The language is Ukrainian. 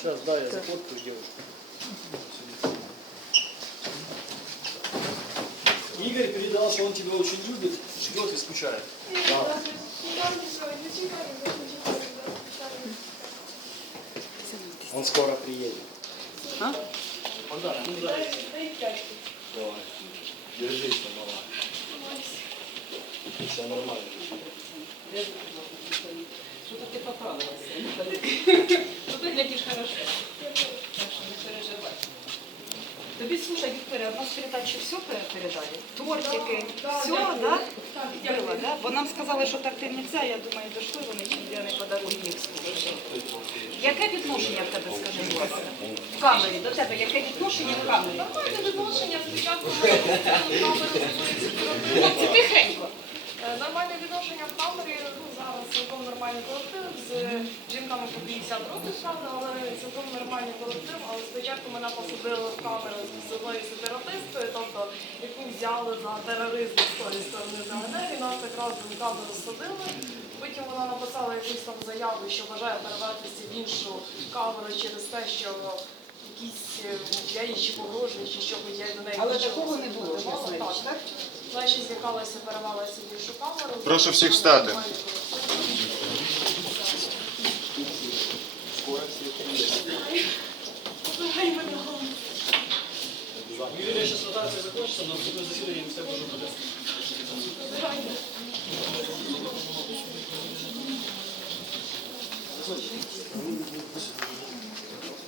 Сейчас, да, я зафоткаю девушку. Игорь передал, что он тебя очень любит, ждет и скучает. Он скоро приедет. А? Он да, ну да. Давай. Держись, там, мама. Все нормально. Что-то ты поправилась. Ну, выглядишь хорошо. Так что не переживай. Тобі, слушай, Вікторія, у нас передачі все передали? Тортики, все, да? Было, да? Бо нам сказали, що так не можна, я думаю, дійшли вони я не подарують їх слухати. Яке відношення в тебе, скажи, будь ласка? В камері, до тебе, яке відношення в камері? Нормальне відношення спочатку з Хлопці, тихенько. Е, Нормальне відношення в камері, ну зараз цілком нормальний колектив, з жінками по 50 років, правда, але цілком нормальний колектив, але спочатку мене посадили в камеру з одною сепаратисткою, тобто яку взяли за тероризм з тої сторони ДНР, і нас якраз в камеру садили. Потім вона написала якусь там заяву, що бажає перевестися в іншу камеру через те, що якісь е, я їй чи погрожую, чи що я до неї Але такого не було. Значить, злякалася, перевелася в іншу камеру. Прошу всіх встати. Забирай мене голову. Юрий, сейчас ротация закончится, но в заседании мы с тобой уже Забирай мене.